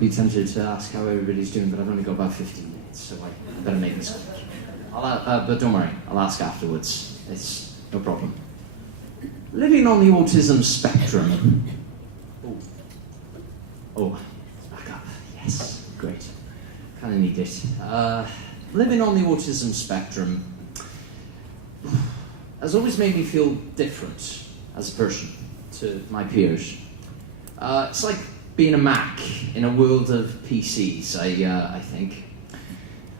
be tempted to ask how everybody's doing, but I've only got about 15 minutes, so I better make this quick. But don't worry, I'll ask afterwards. It's no problem. Living on the autism spectrum. Oh, back up. Yes, great. Kind of need it. Living on the autism spectrum has always made me feel different as a person to my peers. It's like being a Mac in a world of PCs, I think.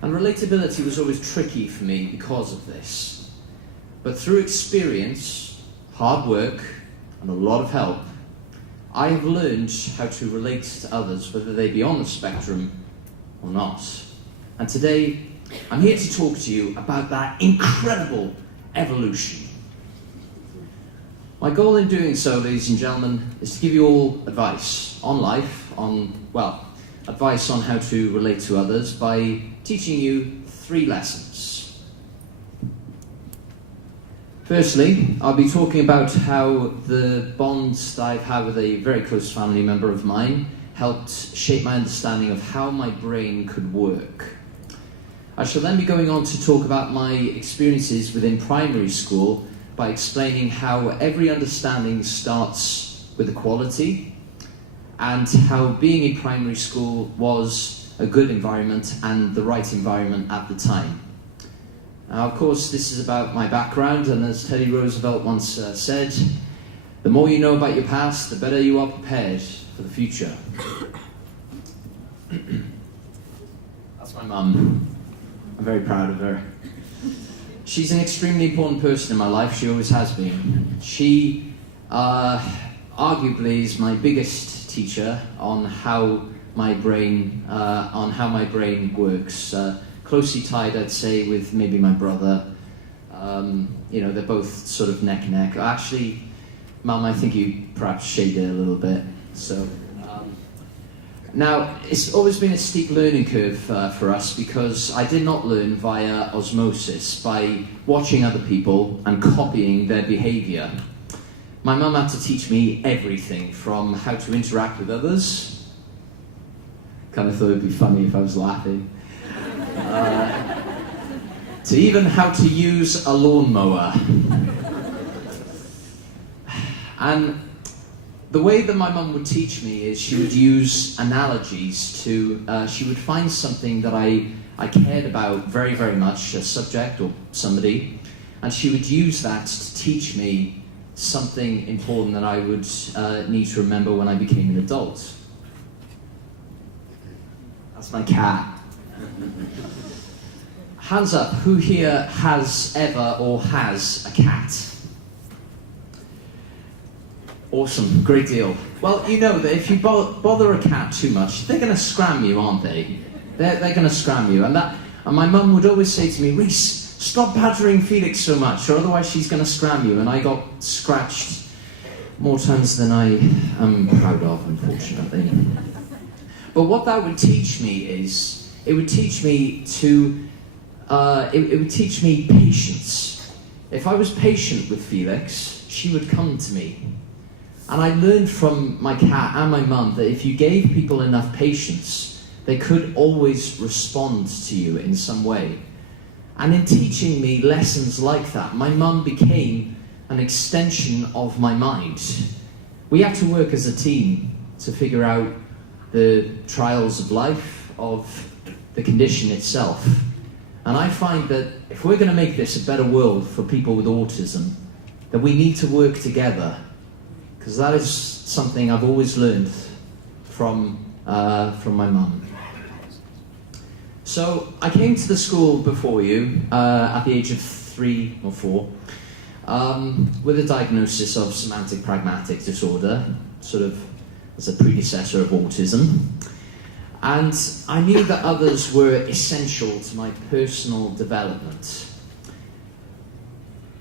And relatability was always tricky for me because of this. But through experience, hard work, and a lot of help, I have learned how to relate to others, whether they be on the spectrum or not. And today, I'm here to talk to you about that incredible evolution. My goal in doing so, ladies and gentlemen, is to give you all advice on life, advice on how to relate to others by teaching you 3 lessons. Firstly, I'll be talking about how the bonds that I've had with a very close family member of mine helped shape my understanding of how my brain could work. I shall then be going on to talk about my experiences within primary school by explaining how every understanding starts with equality and how being in primary school was a good environment and the right environment at the time. Now, of course, this is about my background, and as Teddy Roosevelt once said, the more you know about your past, the better you are prepared for the future. That's my mum. I'm very proud of her. She's an extremely important person in my life. She always has been. She arguably is my biggest teacher on how my brain works. Closely tied, I'd say, with maybe my brother. They're both sort of neck and neck. Actually, Mum, I think you perhaps shaded it a little bit. So. Now, it's always been a steep learning curve for us because I did not learn via osmosis, by watching other people and copying their behaviour. My mum had to teach me everything from how to interact with others. Kind of thought it'd be funny if I was laughing. To even how to use a lawnmower. And the way that my mum would teach me is she would use analogies to, she would find something that I cared about very, very much, a subject or somebody, and she would use that to teach me something important that I would need to remember when I became an adult. That's my cat. Hands up, who here has ever or has a cat? Awesome, great deal. Well, you know that if you bother a cat too much, they're going to scram you, aren't they? They're going to scram you. And my mum would always say to me, Rhys, stop badgering Felix so much, or otherwise she's going to scram you. And I got scratched more times than I am proud of, unfortunately. But what that would teach me is, it would teach me patience. If I was patient with Felix, she would come to me. And I learned from my cat and my mum that if you gave people enough patience, they could always respond to you in some way. And in teaching me lessons like that, my mum became an extension of my mind. We have to work as a team to figure out the trials of life, of the condition itself. And I find that if we're going to make this a better world for people with autism, that we need to work together. Because that is something I've always learned from my mum. So I came to the school before you at the age of 3 or 4 with a diagnosis of semantic pragmatic disorder, sort of as a predecessor of autism. And I knew that others were essential to my personal development.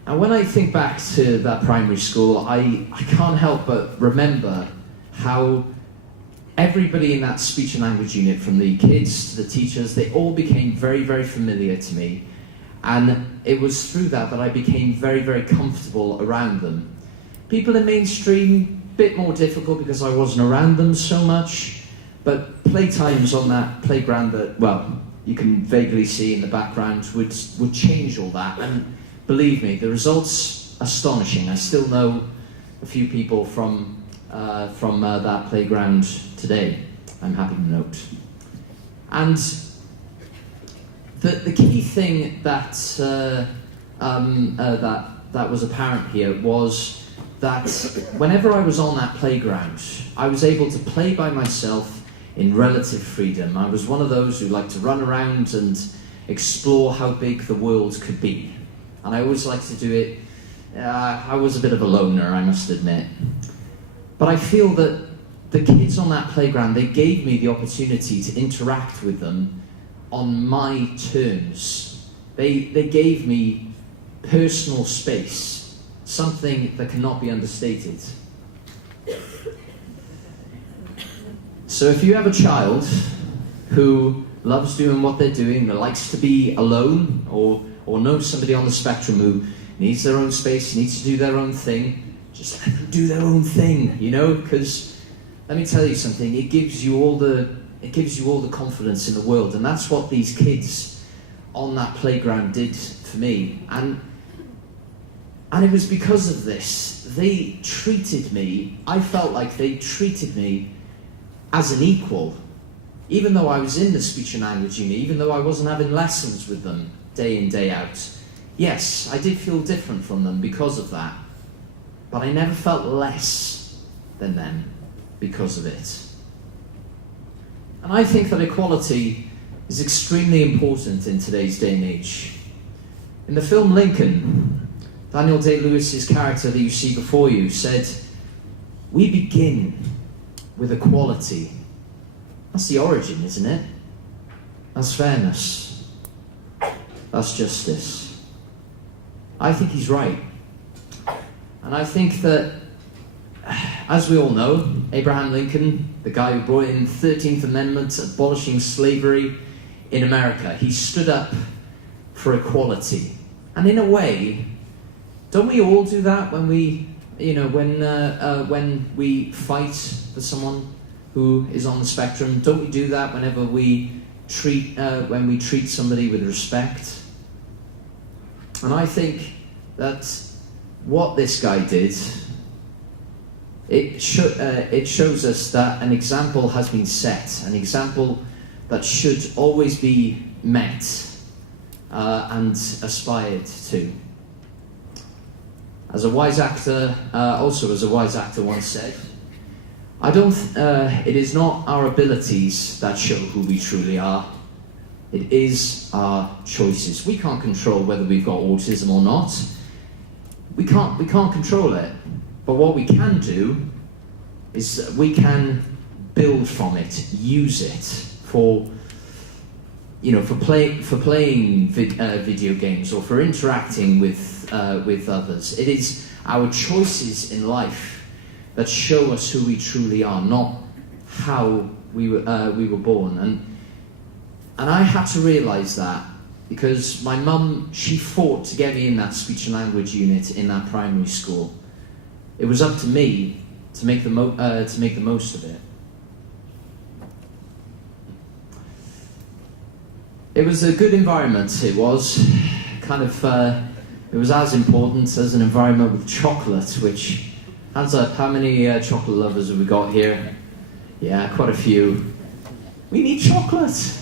And when I think back to that primary school, I can't help but remember how everybody in that speech and language unit, from the kids to the teachers, they all became very, very familiar to me. And it was through that I became very, very comfortable around them. People in mainstream, a bit more difficult because I wasn't around them so much. But playtimes on that playground that, well, you can vaguely see in the background would change all that. And believe me, the results astonishing. I still know a few people from that playground today, I'm happy to note. And the key thing that that was apparent here was that whenever I was on that playground, I was able to play by myself in relative freedom. I was one of those who liked to run around and explore how big the world could be. And I always liked to do it. I was a bit of a loner, I must admit. But I feel that the kids on that playground, they gave me the opportunity to interact with them on my terms. They gave me personal space, something that cannot be understated. So if you have a child who loves doing what they're doing, that likes to be alone, or knows somebody on the spectrum who needs their own space, needs to do their own thing, just let them do their own thing, you know, because let me tell you something, it gives you all the confidence in the world, and that's what these kids on that playground did for me. And it was because of this, they treated me, I felt like they treated me as an equal, even though I was in the speech and language unit, even though I wasn't having lessons with them day in, day out. Yes, I did feel different from them because of that, but I never felt less than them because of it. And I think that equality is extremely important in today's day and age. In the film Lincoln, Daniel Day-Lewis's character that you see before you said, "We begin with equality." That's the origin, isn't it? That's fairness. That's justice. I think he's right. And I think that, as we all know, Abraham Lincoln, the guy who brought in the 13th Amendment abolishing slavery in America, he stood up for equality. And in a way, don't we all do that when we fight for someone who is on the spectrum? Don't we do that whenever we treat somebody with respect? And I think that what this guy did, it shows us that an example has been set, an example that should always be met and aspired to. As a wise actor once said, it is not our abilities that show who we truly are. It is our choices. We can't control whether we've got autism or not. We can't control it. But what we can do is we can build from it, use it for playing video games or for interacting with others. It is our choices in life that show us who we truly are, not how we were born. And I had to realise that because my mum, she fought to get me in that speech and language unit in that primary school. It was up to me to make the most of it. It was a good environment. It was it was as important as an environment with chocolate, which, hands up, how many chocolate lovers have we got here? Yeah, quite a few. We need chocolate.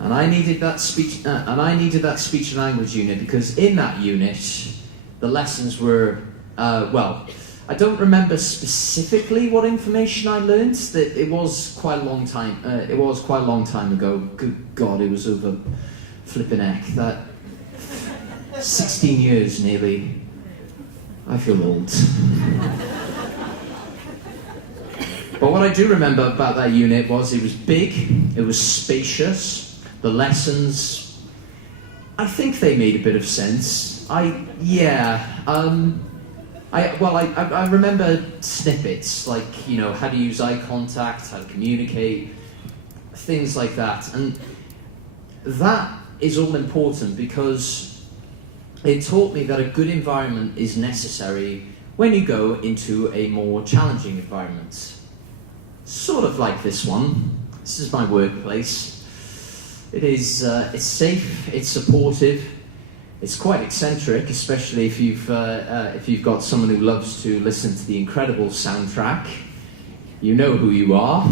And I needed that speech and language unit because in that unit, the lessons were, I don't remember specifically what information I learned. That it was quite a long time. It was quite a long time ago. Good God, it was over flipping heck. That 16 years nearly. I feel old. But what I do remember about that unit was it was big, it was spacious. The lessons, I think they made a bit of sense. I remember snippets, like, how to use eye contact, how to communicate, things like that. And that is all important because it taught me that a good environment is necessary when you go into a more challenging environment. Sort of like this one. This is my workplace. It's safe, it's supportive, it's quite eccentric, especially if you've got someone who loves to listen to the incredible soundtrack. You know who you are.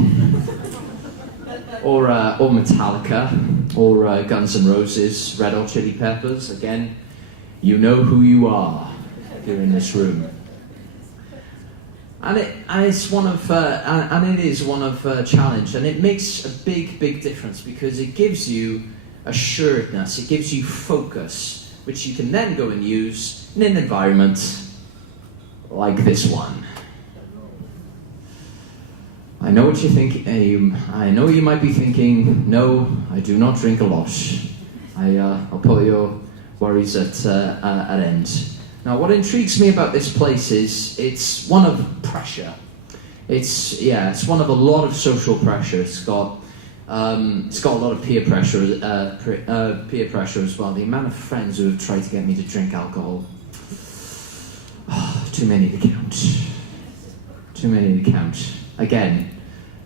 Or Metallica, or Guns N' Roses, Red Hot Chili Peppers. Again, you know who you are here in this room. And it is one of challenge, and it makes a big difference because it gives you assuredness, it gives you focus, which you can then go and use in an environment like this one. I know what you think. I know you might be thinking, no, I do not drink a lot. I'll put your worries at end. Now, what intrigues me about this place is it's one of pressure. It's one of a lot of social pressure. It's got a lot of peer pressure as well. The amount of friends who have tried to get me to drink alcohol, too many to count. Too many to count. Again,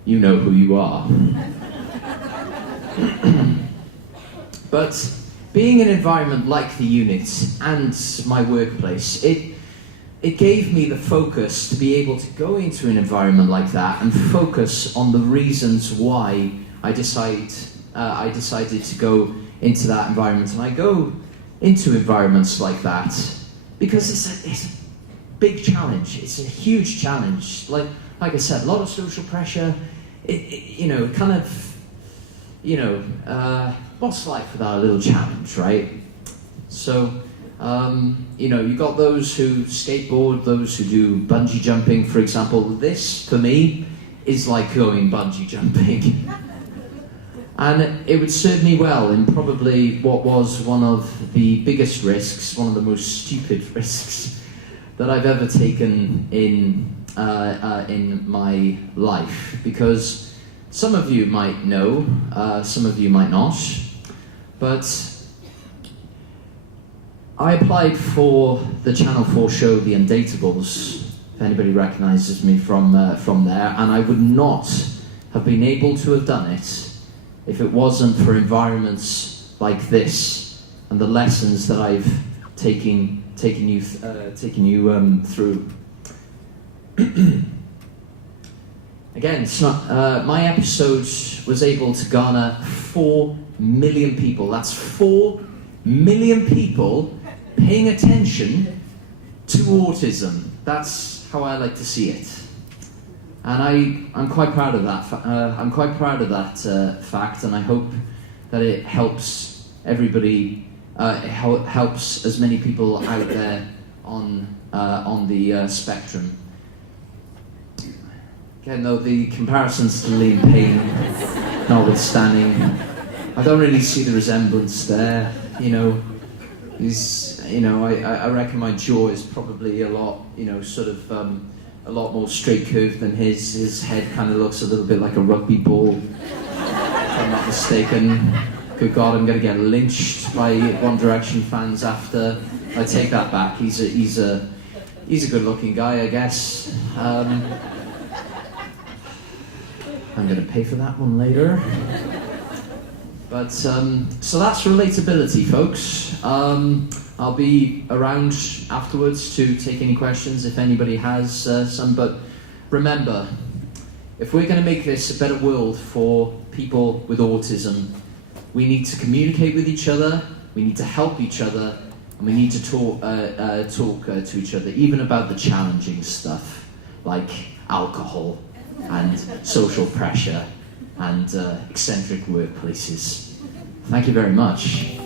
you know who you are. But being in an environment like the unit and my workplace, it gave me the focus to be able to go into an environment like that and focus on the reasons why I decided to go into that environment. And I go into environments like that because it's a big challenge. It's a huge challenge. Like I said, a lot of social pressure. What's life without a little challenge, right? So, you got those who skateboard, those who do bungee jumping, for example. This, for me, is like going bungee jumping. And it would serve me well in probably what was one of the biggest risks, one of the most stupid risks that I've ever taken in my life. Because some of you might know, some of you might not, but I applied for the Channel 4 show, The Undateables, if anybody recognises me from there, and I would not have been able to have done it if it wasn't for environments like this and the lessons that I've taken you through. Again, my episode was able to garner 4 million people. That's 4 million people paying attention to autism. That's how I like to see it. And I'm quite proud of that. I'm quite proud of that fact, and I hope that it helps everybody. It helps as many people out there on the spectrum. Again, though, the comparisons to Liam Payne notwithstanding, I don't really see the resemblance there. I reckon my jaw is probably a lot more straight curved than his. His head kind of looks a little bit like a rugby ball, if I'm not mistaken. Good God, I'm going to get lynched by One Direction fans after. I take that back. He's a good-looking guy, I guess. I'm going to pay for that one later. But, so that's relatability, folks. I'll be around afterwards to take any questions if anybody has some. But remember, if we're going to make this a better world for people with autism, we need to communicate with each other, we need to help each other, and we need to talk to each other, even about the challenging stuff, like alcohol and social pressure and eccentric workplaces. Thank you very much.